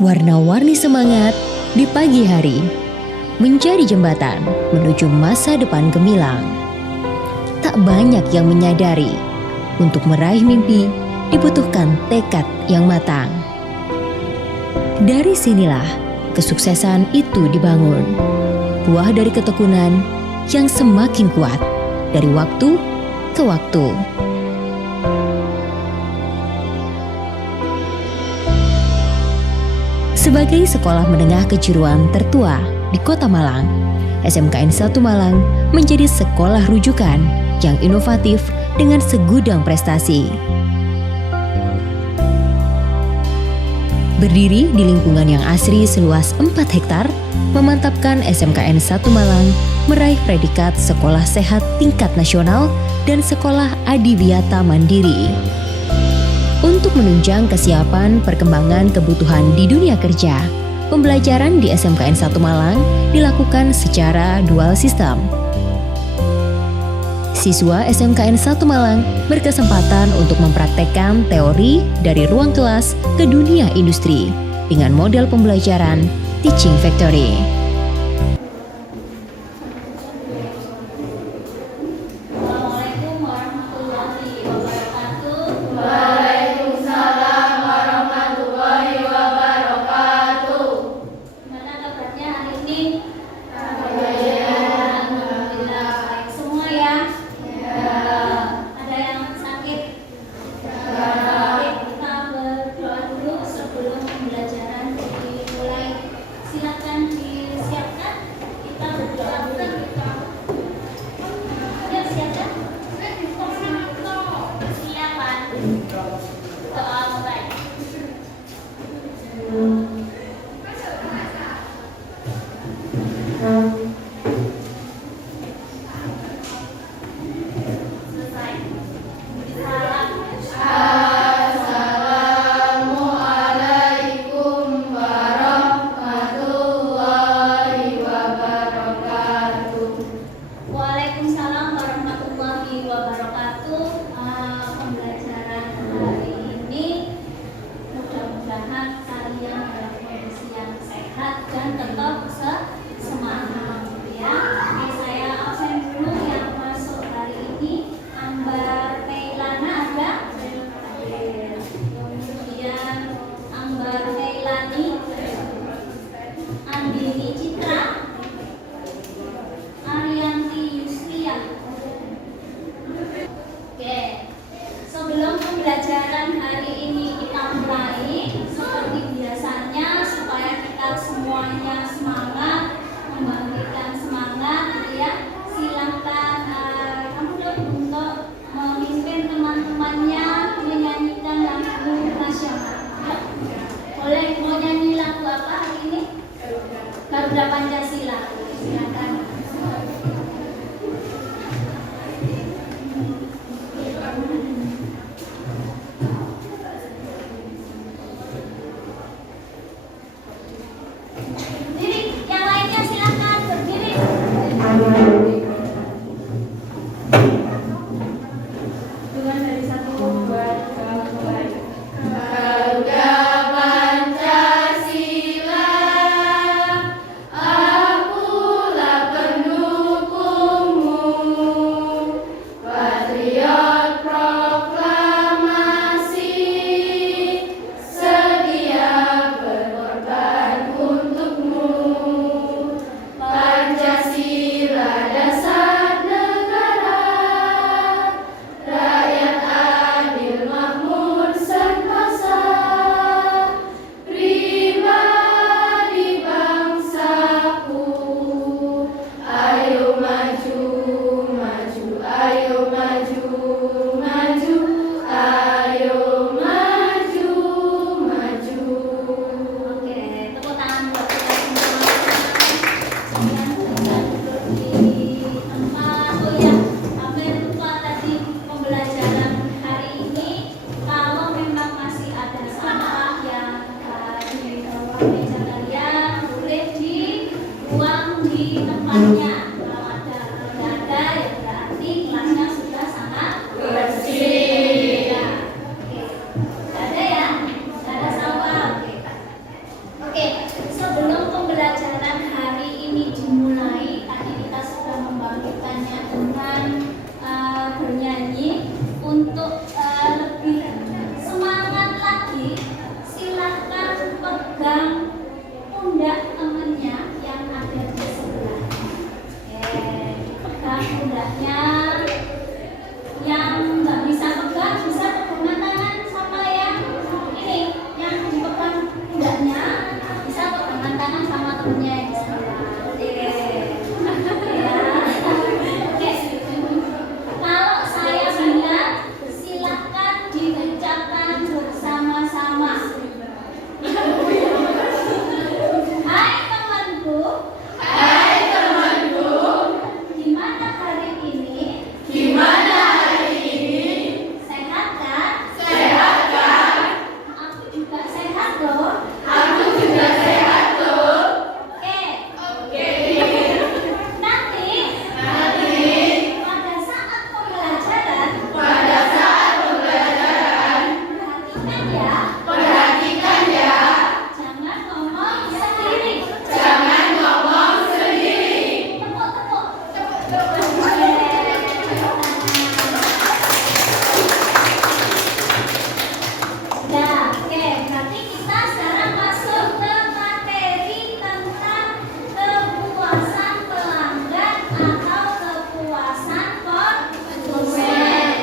Warna-warni semangat di pagi hari menjadi jembatan menuju masa depan gemilang. Tak banyak yang menyadari, untuk meraih mimpi dibutuhkan tekad yang matang. Dari sinilah kesuksesan itu dibangun, buah dari ketekunan yang semakin kuat dari waktu ke waktu. Sebagai sekolah menengah kejuruan tertua di Kota Malang, SMKN 1 Malang menjadi sekolah rujukan yang inovatif dengan segudang prestasi. Berdiri di lingkungan yang asri seluas 4 hektar, memantapkan SMKN 1 Malang meraih predikat Sekolah Sehat Tingkat Nasional dan Sekolah Adiwiyata Mandiri. Untuk menunjang kesiapan perkembangan kebutuhan di dunia kerja, pembelajaran di SMKN 1 Malang dilakukan secara dual sistem. Siswa SMKN 1 Malang berkesempatan untuk mempraktekkan teori dari ruang kelas ke dunia industri dengan model pembelajaran Teaching Factory. Waalaikumsalam warahmatullahi wabarakatuh. Pembelajaran hari ini mudah-mudahan kalian dalam kondisi yang sehat dan tetap semangat ya. Oke, saya absen dulu. Yang masuk hari ini Ambar Meilana ada? Kemudian Ambar Meilani, Andini Citra, sebelum pembelajaran hari ini kita mulai, seperti biasanya supaya kita semuanya semangat, membangkitkan semangat, ya. Silakan kamu untuk memimpin teman-temannya menyanyikan lagu nasional. Ya. Boleh, mau nyanyi lagu apa hari ini? Garuda Pancasila. Silakan. tempatnya. Kalau ada nggak ada ya berarti kelasnya sudah sangat bersih. Ya. Oke. Nggak ada ya? Nggak ada sampah. Oke. pundaknya. Yang nggak bisa pegang bisa pegangan tangan sama yang ini, yang dipegang pundaknya bisa pegangan tangan sama temennya yang di sebelah. Oke. Kalau saya bilang silakan diucapkan bersama-sama. Hai temanku. Hai temanku, Gimana hari ini? gimana hari ini? Sehat kan? Sehat kan? Aku juga sehat loh. Aku juga sehat loh. Oke. Oke. Nanti pada saat pembelajaran perhatikan ya. Jangan ngomong sendiri. Jangan ngomong sendiri. Tepuk-tepuk. Nah, oke, berarti kita sekarang masuk ke materi tentang kepuasan pelanggan atau kepuasan konsumen.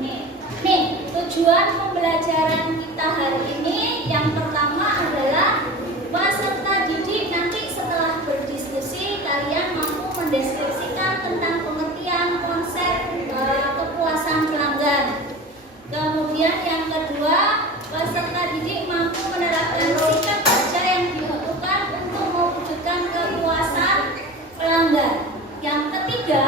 Nih, tujuan pembelajaran kita hari ini yang pertama adalah peserta didik nanti setelah berdiskusi kalian mampu mendeskripsikan tentang pengertian konsep kepuasan pelanggan. Kemudian yang kedua, peserta didik mampu menerapkan sikap kerja yang dibutuhkan untuk mewujudkan kepuasan pelanggan. Yang ketiga,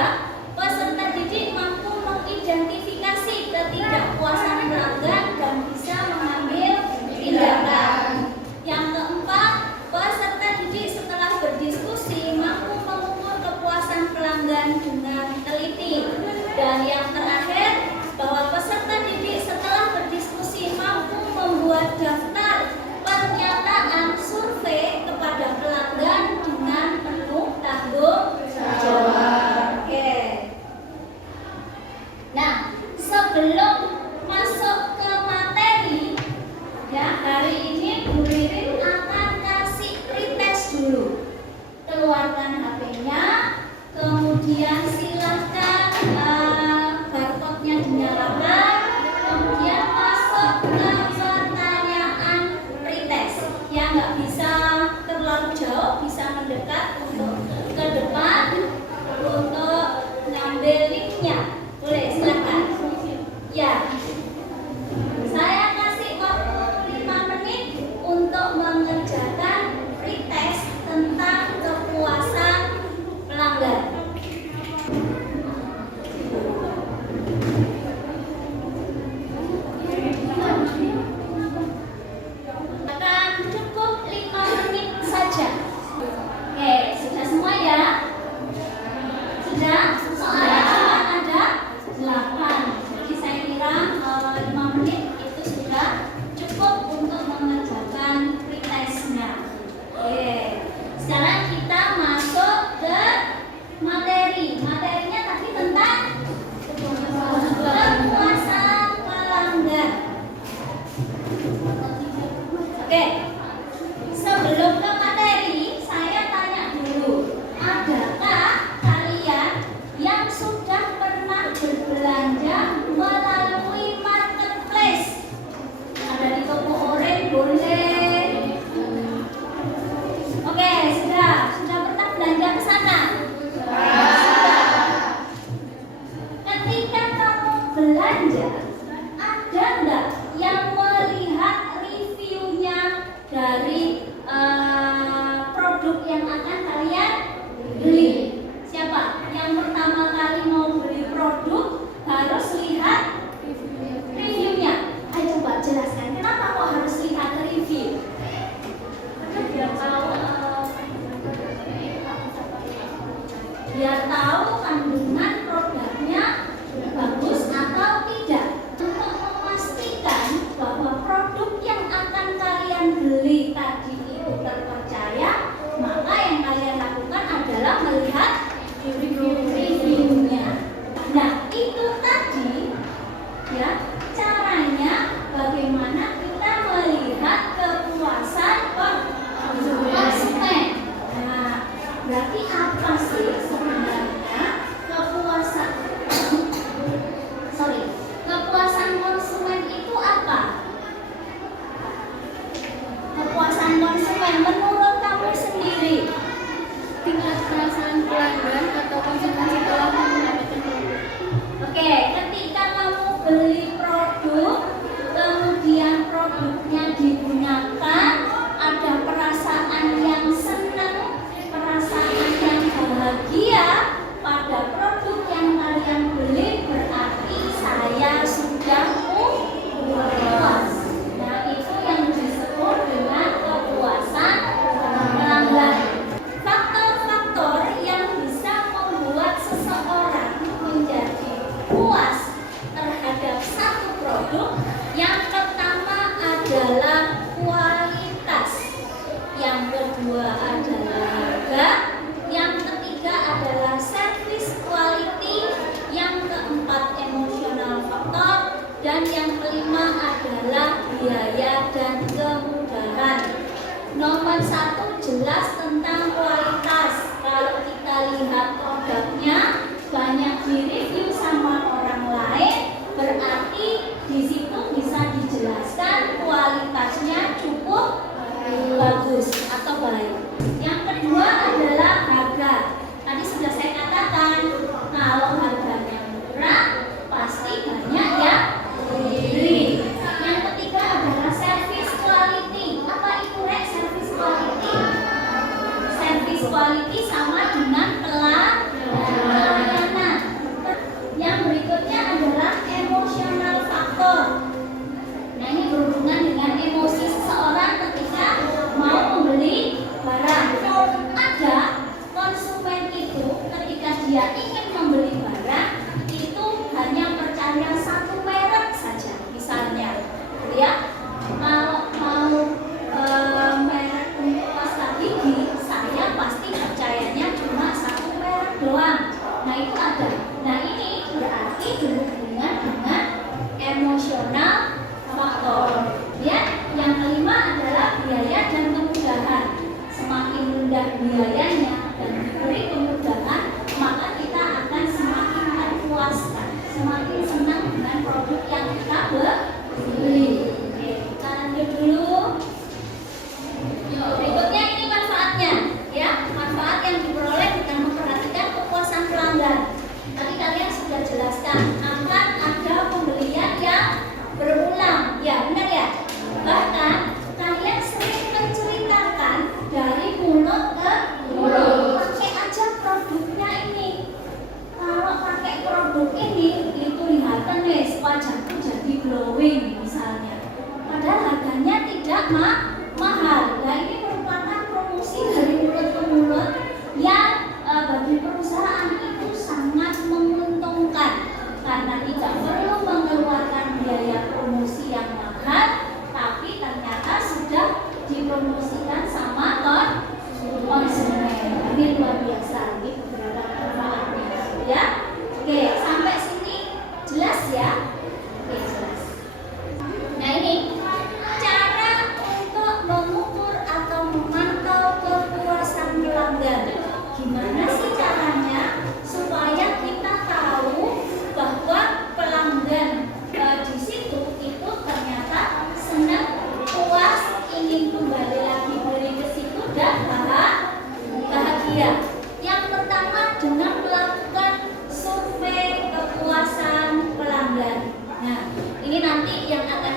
peserta didik mampu mengidentifikasi ketidakpuasan pelanggan dan bisa mengambil tindakan. Yang keempat, peserta didik setelah berdiskusi mampu mengukur kepuasan pelanggan dengan teliti. Dan yang terakhir, bahwa peserta didik setelah berdiskusi mampu membuat daftar pernyataan survei kepada pelanggan dengan penuh tanggung jawab. Oke. Nah, sebelum masuk ke materi, ya hari ini Bu Ririn akan kasih pretest dulu. Keluarkan HP-nya, kemudian silahkan barcode-nya dinyalakan, kemudian masuk ke pertanyaan pretest. Yang nggak bisa terlalu jauh, bisa mendekat untuk ke depan untuk ngambil linknya. Boleh, silakan. Ya, saya kasih waktu 5 menit untuk mengerjakan pretest tentang kepuasan pelanggan. Akan cukup 5 menit saja. Oke, sudah semua ya? Sudah? Soalnya cuma ada 8. Jadi saya kira 5 menit itu sudah cukup untuk mengerjakan pretestnya. Oke. Sekarang kita masuk ke materi. Materinya tadi tentang kepuasan pelanggan. Oke. Sebelum ke materi, saya tanya dulu. Adakah kalian yang sudah pernah berbelanja melalui marketplace? Ada di toko orange boleh. Oke, sudah pernah belanja ke sana? Ketika kamu belanja, ada nggak yang melihat reviewnya dari produk yang akan kalian beli? Siapa yang pertama kali mau beli produk harus lihat reviewnya? Ayo coba jelaskan kenapa kok harus lihat review? Biar tahu kandungan produknya bagus atau tidak. Untuk memastikan bahwa produk yang akan kalian beli tadi itu terpercaya, maka yang kalian lakukan adalah melihat reviewnya. Nah, itu tadi ya caranya bagaimana kita melihat kepuasan konsumen. Nah, berarti apa sih sebenarnya kepuasan Dan yang kelima adalah biaya dan kemudahan. Nomor 1 jelas tentang kualitas. Kalau kita lihat produknya banyak direview sama orang lain, berarti di situ bisa dijelaskan kualitasnya cukup bagus atau baik. Yang kedua adalah harga. Tadi sudah saya katakan, kalau harganya murah pasti banyak yang beli. Yang ketiga adalah service quality. Apa itu service quality? Service quality sama dengan pelayanan. Yang berikutnya adalah emotional factor. Nah, ini berhubungan dengan emosi seseorang ketika mau membeli barang. Ada konsumen itu ketika dia ingin membeli barang itu hanya percaya satu merek saja. Misalnya, ya, kalau mau merek pasta gigi, saya pasti percayanya cuma satu merek doang. Nah, itu ada. Nah, ini berarti berhubungan dengan emosional faktor. Ya, yang kelima adalah biaya dan kemudahan. Semakin rendah biayanya dan diberi kemudahan, maka kita akan semakin terpuaskan, semakin senang dengan produk yang kita beli. Oke, kita lanjut dulu. Berikutnya ini manfaatnya, ya, manfaat yang diperoleh dengan memperhatikan kepuasan pelanggan. Tadi kalian sudah jelaskan akan ada pembelian yang berulang, ya benar ya. Bahkan kalian sering menceritakan dari mulut ke mulut. Pakai aja produknya ini. Kalau pakai produk ini, itu lihatan nih wajahku jadi glowing misalnya. Padahal harganya tidak mahal. Nah, ini merupakan promosi dari mulut ke mulut yang bagi perusahaan itu sangat menguntungkan karena tidak perlu mengeluarkan biaya promosi yang mahal, tapi ternyata sudah dipromosikan sama konsumen. Ini luar biasa, ini beberapa manfaatnya, ya. Oke, sampai sini jelas ya? Oke, jelas. Nah, ini cara untuk mengukur atau memantau kepuasan pelanggan. Gimana sih caranya supaya kita tahu bahwa pelanggan di situ itu ternyata senang, puas, ingin kembali lagi beli ke situ dan bahagia. Yang pertama dengan melakukan survei kepuasan pelanggan. Nah, ini nanti yang akan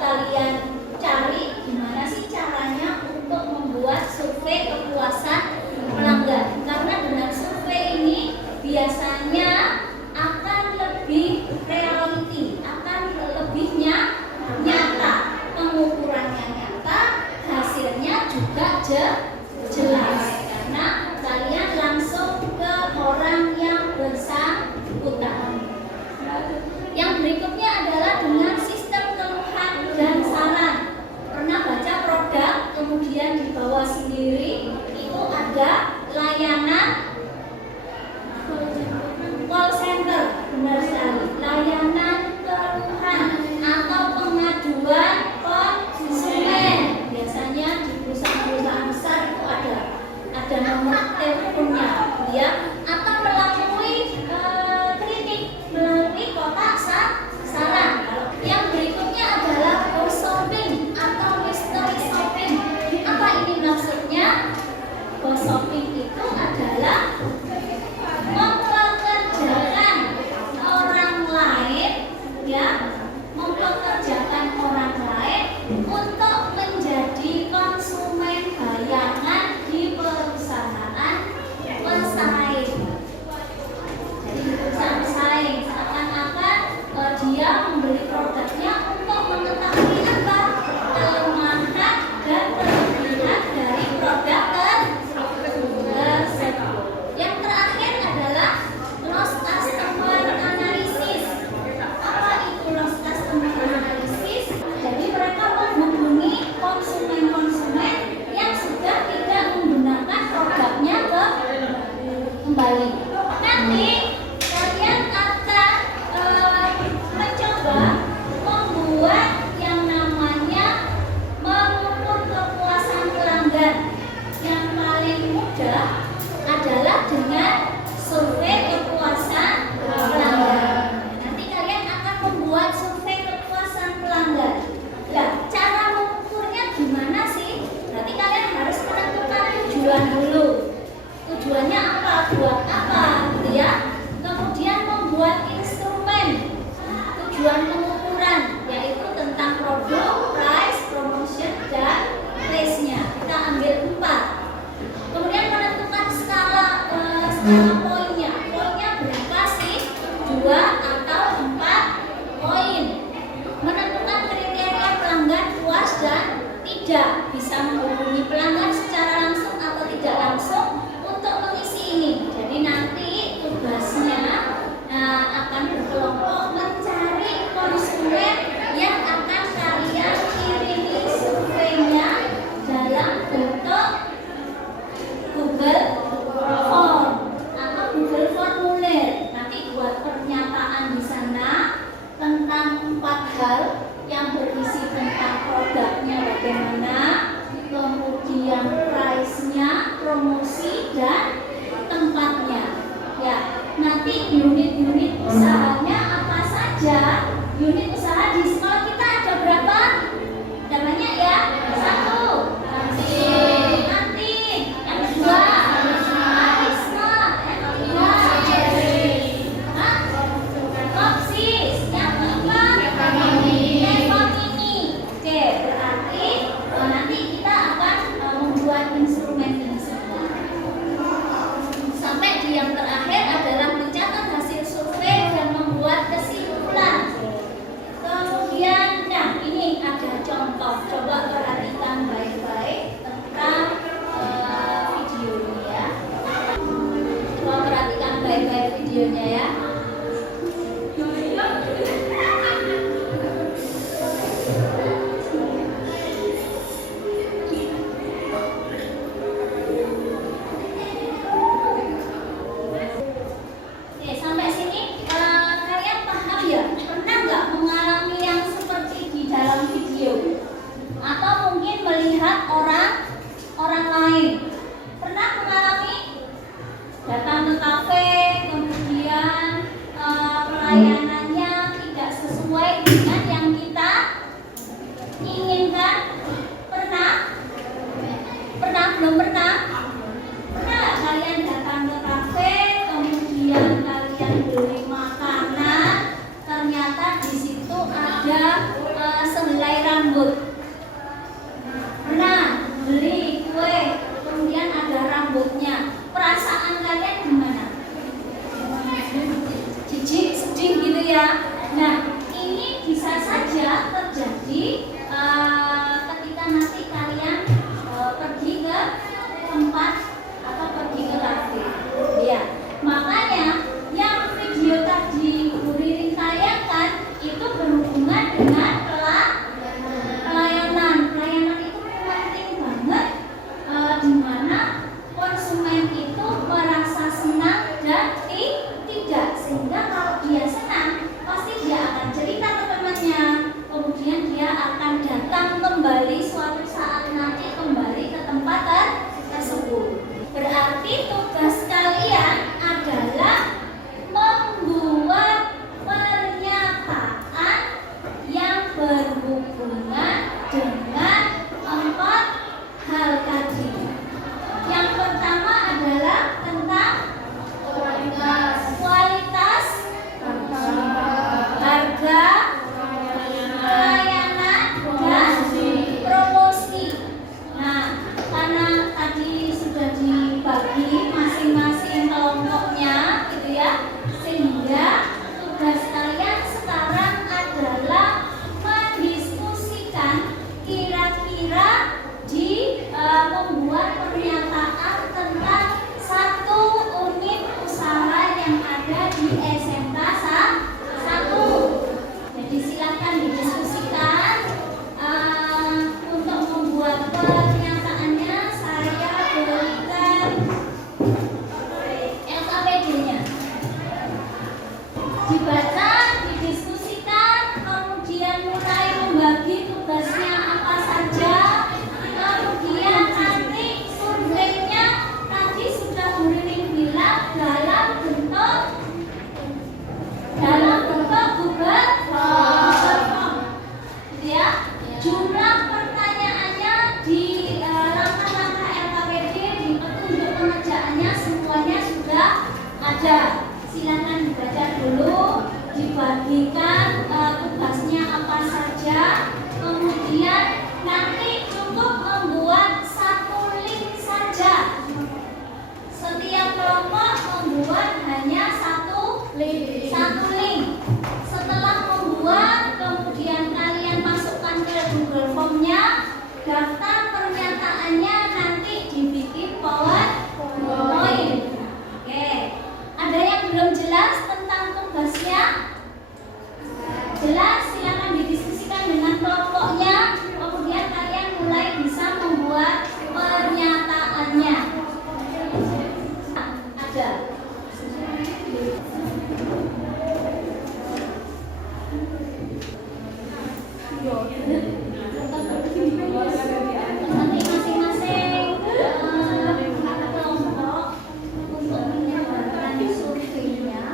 kalian cari gimana sih caranya untuk membuat survei kepuasan pelanggan. Karena dengan survei ini biasanya akan lebih reality, akan lebih nyata, pengukurannya nyata, hasilnya juga jelas karena kalian langsung ke orang yang bersangkutan. Yang berikutnya adalah dengan sistem keluhan dan saran. Pernah baca produk kemudian dibawa sendiri, itu ada layanan call center, benar sekali, layanan keluhan atau pengaduan konsumen. Biasanya di perusahaan-perusahaan besar itu ada nomor teleponnya, ya, atau melalui klinik, melalui kotak saran. Yang berikutnya adalah ghost shopping atau mystery shopping. Apa ini maksudnya? Ghost shopping itu adalah mempekerjakan orang lain, ya, mempekerjakan orang lain untuk menjadi konsumen bayangan di perusahaan pesaing. Jadi di perusahaan pesaing seakan-akan dia membeli produknya untuk mengetahui apa kelemahan dan kelebihan dari produk tersebut. Yang terakhir adalah lost customer analysis. Apa itu lost customer analysis? Jadi mereka menghubungi konsumen-konsumen yang sudah tidak menggunakan produknya kembali. Nanti kalian akan mencoba gitu ya. Kemudian membuat instrumen tujuan pengukuran, yaitu tentang produk, price, promotion, dan place-nya. Kita ambil 4. Kemudian menentukan skala poinnya. Poinnya berapa sih? 2 atau 4 poin. Menentukan kriteria pelanggan puas dan tidak, bisa menghubungi pelanggan secara langsung atau tidak langsung untuk mengisi ini. Jadi nanti tugasnya akan berkelompok mencari konsumen yang akan kalian kirimi surveinya dalam bentuk Google Form atau Google Formulir. Nanti buat pernyataan di sana tentang 4 hal yang berisi tentang produknya bagaimana, kemudian price-nya, promosi, dan tempatnya. Ya, nanti unit-unit usahanya apa saja? Unit usaha di sekolah kita ada berapa? Ada banyak ya? 1. Kantin. Yang kedua, Arisma. Yang ketiga, Kopsis. Yang keempat, ekonomi. Oke, berarti nanti kita akan membuat instrumen ini semua. Sampai di yang terakhir adalah mencatat hasil survei dan membuat kesimpulan. Kemudian, nah ini ada contoh. Coba perhatikan baik-baik tentang video ini ya. Coba perhatikan baik-baik videonya ya. Oke, sampai sini kalian paham ya? Pernah nggak mengalami yang seperti di dalam video? Atau mungkin melihat orang lain? Pernah mengalami? Datang ke kafe, kemudian pelayanannya tidak sesuai dengan yang kita inginkan? Pernah? Pernah? Belum pernah? Pernah nggak kalian datang ke kafe, kemudian kalian beli makanan, ternyata di situ ada sehelai rambut? Pernah beli kue, kemudian ada rambutnya? Perasaan kalian gimana? Jijik, sedih gitu ya. Nah, ini bisa saja terjadi ketika nanti kalian pergi ke tempat atau pergi ke kafe. Ya, makanya yang video tadi Bu Ririn tayangkan itu berhubungan dengan pelayanan. Pelayanan itu penting banget, di mana konsumen itu merasa senang dan tidak. Sehingga kalau dia senang, pasti dia akan cerita ke temannya. Kemudian dia akan datang kembali suatu saat nanti kembali ke tempat tersebut. Berarti tugas kalian adalah membuat pernyataan yang berhubungan dengan 4 hal tadi. Yang pertama adalah tentang kualitas, harga, pelayanan, dan promosi. Nah, karena tadi sudah dibagi masing-masing kelompoknya gitu ya, sehingga tugas kalian sekarang adalah mendiskusikan kira-kira membuat pernyataan tentang 1 unit usaha yang ada di SMK 1. Jadi silakan didiskusikan. Untuk membuat pernyataannya saya berikan LKPD-nya. Dibaca, didiskusikan, kemudian mulai membagi tugasnya apa saja. Kemudian nanti surveinya tadi sudah Bu Ririn bilang dalam bentuk Google Form. Ya, jumlah pertanyaannya di langkah-langkah LKPD, di petunjuk pengerjaannya semuanya sudah ada ada. Silakan dibaca dulu, dibagikan tugasnya apa saja. Kemudian nanti cukup membuat satu link saja. Setiap kelompok membuat hanya satu link. Setelah membuat, kemudian kalian masukkan ke Google Form-nya. Daftar pernyataannya nanti dibikin PowerPoint. Oke. Ada yang belum jelas tentang tugasnya? Jelas, silakan didiskusikan dengan kelompoknya. Kemudian kalian mulai bisa membuat pernyataannya. Ada. Nanti masing-masing kelompok untuk menyebarkan surveinya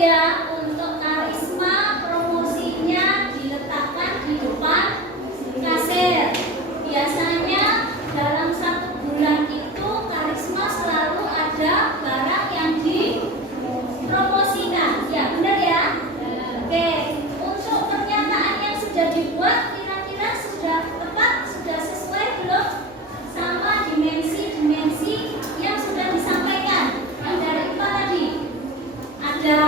ya, untuk karisma promosinya diletakkan di depan kasir. Biasanya dalam 1 bulan itu karisma selalu ada barang yang dipromosikan. Ya, benar ya? Oke, untuk pernyataan yang sudah dibuat kira-kira sudah tepat, sudah sesuai belum sama dimensi-dimensi yang sudah disampaikan? Yang dari IPA tadi ada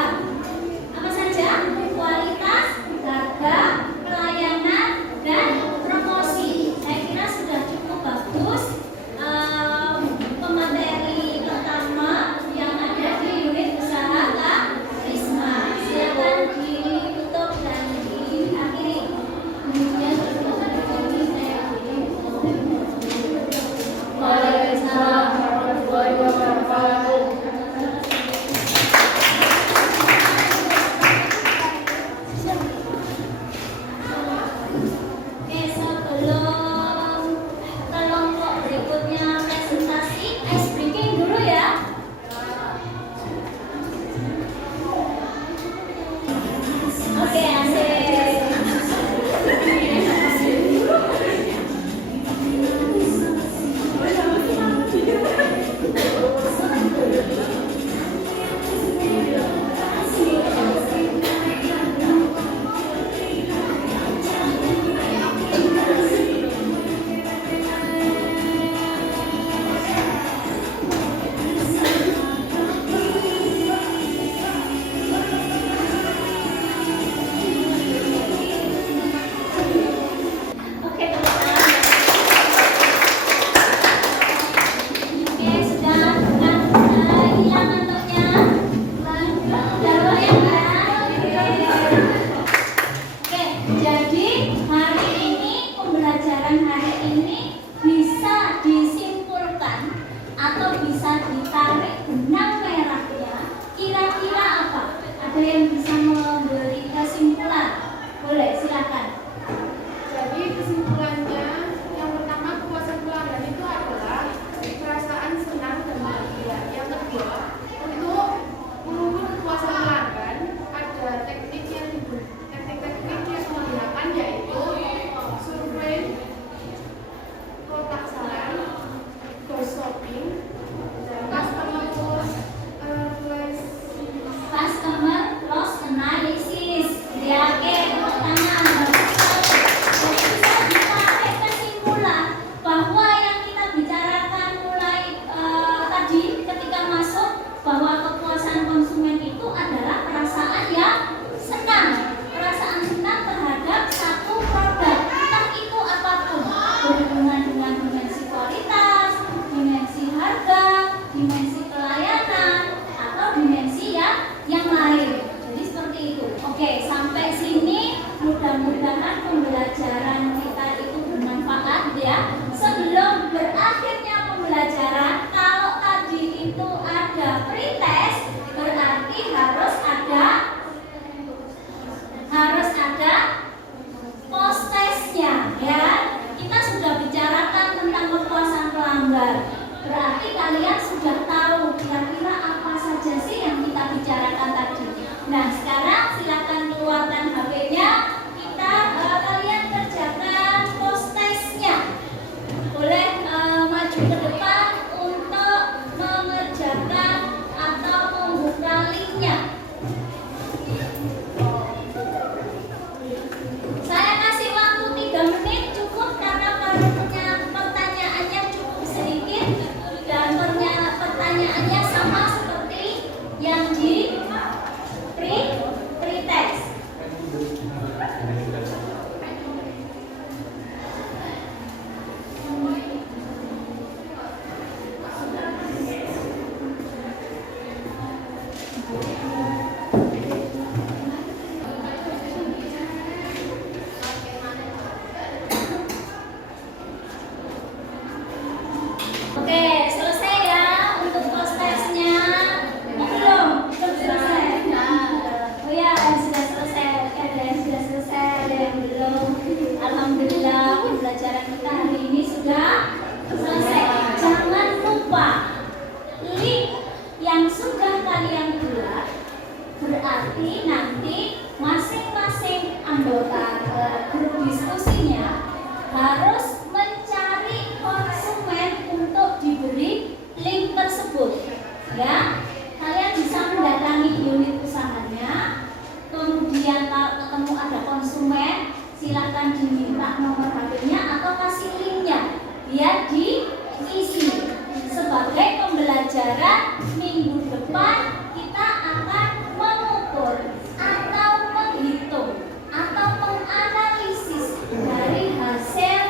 Berarti nanti masing-masing anggota grup diskusinya harus mencari konsumen untuk diberi link tersebut. Ya, kalian bisa mendatangi unit usahanya. Kemudian kalau ketemu ada konsumen, silakan diminta nomor HP-nya atau kasih linknya biar diisi. Sebagai pembelajaran minggu depan kita akan mengukur atau menghitung atau menganalisis dari hasil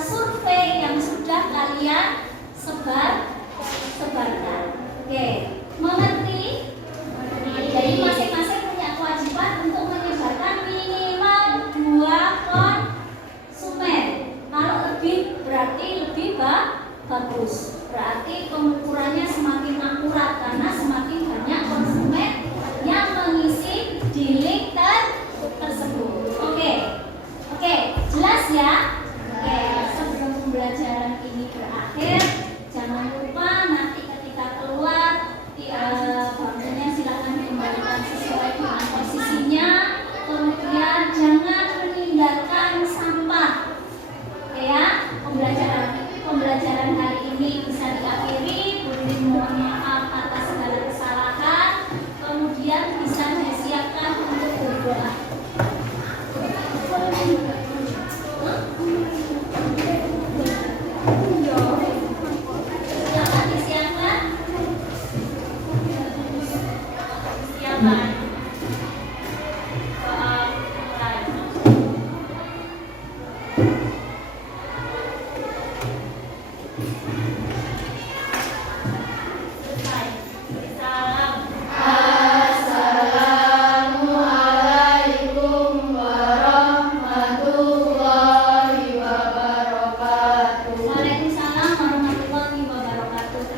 survei yang sudah kalian sebarkan. Oke, mengerti? Jadi masing-masing punya kewajiban untuk menyebarkan minimal 2 konsumen. Kalau lebih berarti lebih bagus. Berarti pengukurannya semakin akurat karena semakin banyak konsumen yang mengisi di link